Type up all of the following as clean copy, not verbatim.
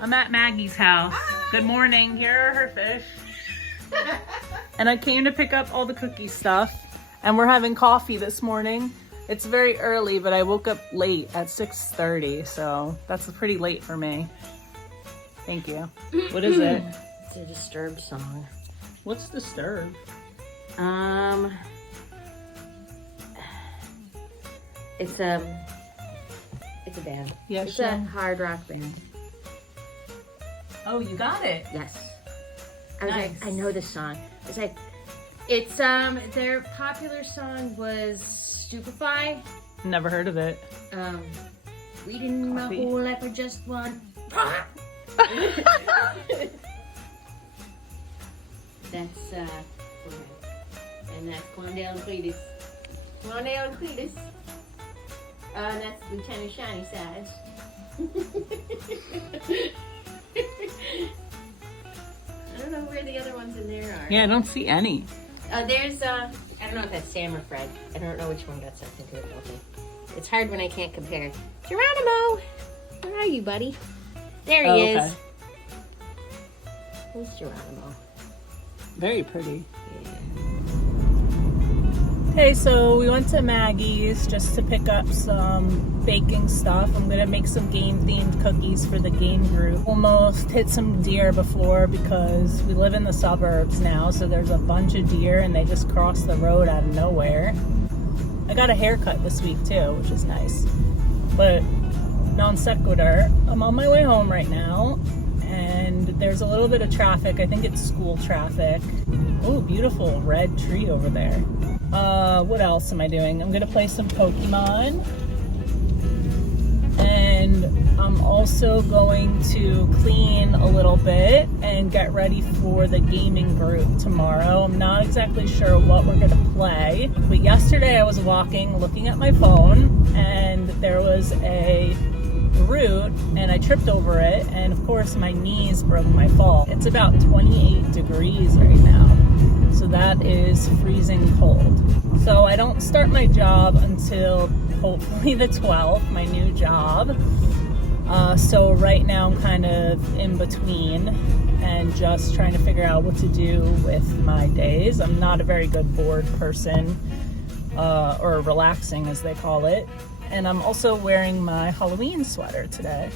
I'm at Maggie's house. Good morning. Here are her fish. And I came to pick up all the cookie stuff. And we're having coffee this morning. It's very early, but I woke up late at 6:30, so that's pretty late for me. Thank you. What is it? It's a Disturbed song. What's Disturbed? It's a band. Yeah, it's a hard rock band. Oh, you got it. Yes. I was Nice. like, I know this song. It's like, their popular song was Stupefy. Never heard of it. Reading my Coffee. whole life for just one. That's and that's Quandale and Cletus. Quandale and Cletus. That's Lieutenant Shiny Side. I don't know where the other ones in there are. Yeah, I don't see any. There's I don't know if that's Sam or Fred. I don't know which one got sucked into it. It's hard when I can't compare. Geronimo, where are you, buddy? There he is. Okay. Who's Geronimo? Very pretty. Yeah. Hey, so we went to Maggie's just to pick up some baking stuff. I'm gonna make some game-themed cookies for the game group. Almost hit some deer before because we live in the suburbs now, so there's a bunch of deer and they just cross the road out of nowhere. I got a haircut this week too, which is nice. But non sequitur, I'm on my way home right now and there's a little bit of traffic. I think it's school traffic. Oh, beautiful red tree over there. What else am I doing? I'm gonna play some Pokémon. And I'm also going to clean a little bit and get ready for the gaming group tomorrow. I'm not exactly sure what we're gonna play, but yesterday I was walking, looking at my phone, and there was a root and I tripped over it, and of course my knees broke my fall. It's about 28 degrees right now, so that is freezing cold. So I don't start my job until hopefully the 12th, my new job. So right now I'm kind of in between and just trying to figure out what to do with my days. I'm not a very good bored person, or relaxing as they call it. And I'm also wearing my Halloween sweater today.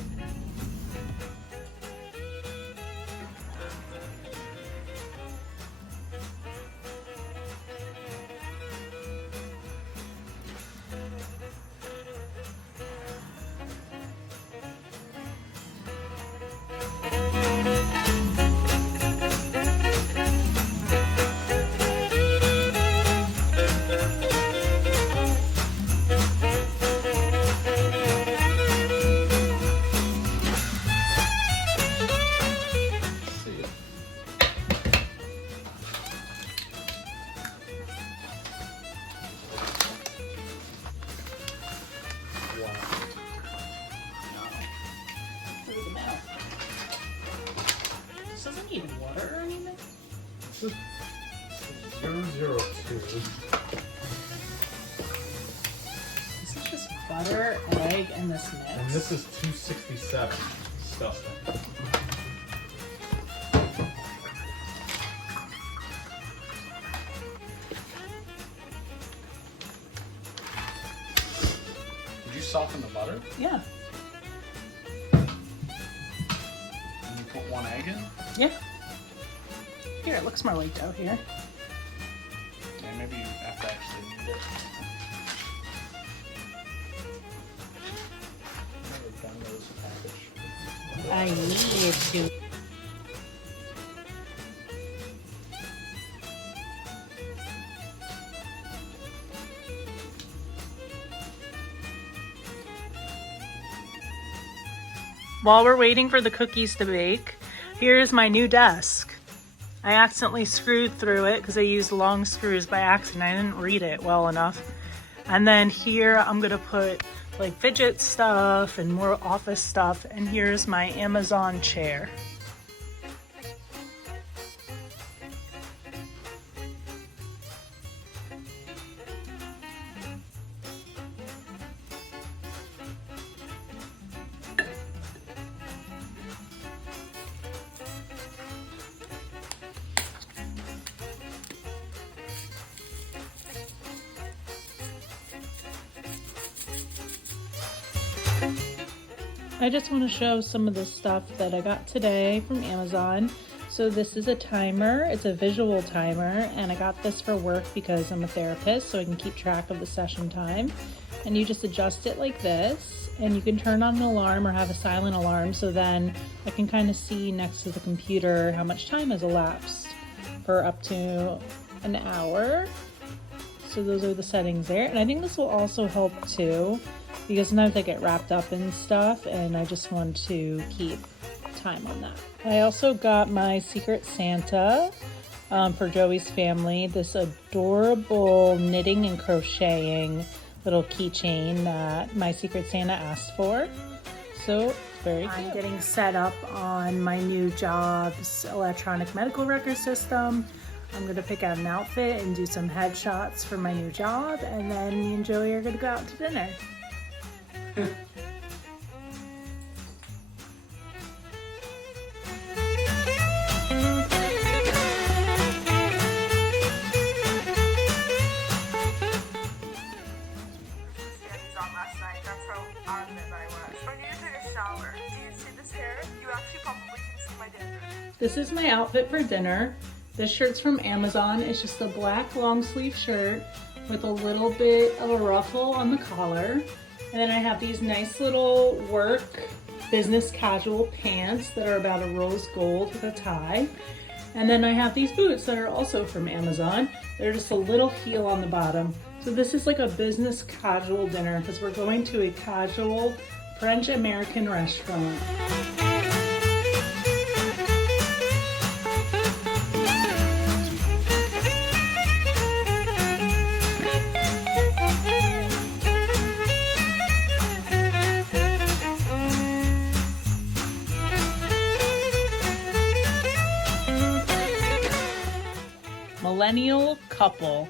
This doesn't need water or anything? 002. This is just butter, egg, and this mix. And this is 267. Disgusting. Did you soften the butter? Yeah. And you put one egg in? Yeah. Here, it looks more like dough here. Yeah, maybe you have to actually knead it. Never done those package. I needed to. While we're waiting for the cookies to bake, here's my new desk. I accidentally screwed through it because I used long screws by accident. I didn't read it well enough. And then here I'm gonna put like fidget stuff and more office stuff. And here's my Amazon chair. I just want to show some of the stuff that I got today from Amazon. So this is a timer. It's a visual timer, and I got this for work because I'm a therapist, so I can keep track of the session time. And you just adjust it like this, and you can turn on an alarm or have a silent alarm, so then I can kind of see next to the computer how much time has elapsed for up to an hour. So those are the settings there. And I think this will also help too, because sometimes I get wrapped up in stuff and I just want to keep time on that. I also got my Secret Santa for Joey's family, this adorable knitting and crocheting little keychain that my Secret Santa asked for. So it's very cute. I'm getting set up on my new job's electronic medical record system. I'm gonna pick out an outfit and do some headshots for my new job, and then me and Joey are gonna go out to dinner. This is my outfit for dinner. This shirt's from Amazon. It's just a black long sleeve shirt with a little bit of a ruffle on the collar. And then I have these nice little work business casual pants that are about a rose gold with a tie. And then I have these boots that are also from Amazon. They're just a little heel on the bottom. So this is like a business casual dinner because we're going to a casual French-American restaurant. Millennial couple.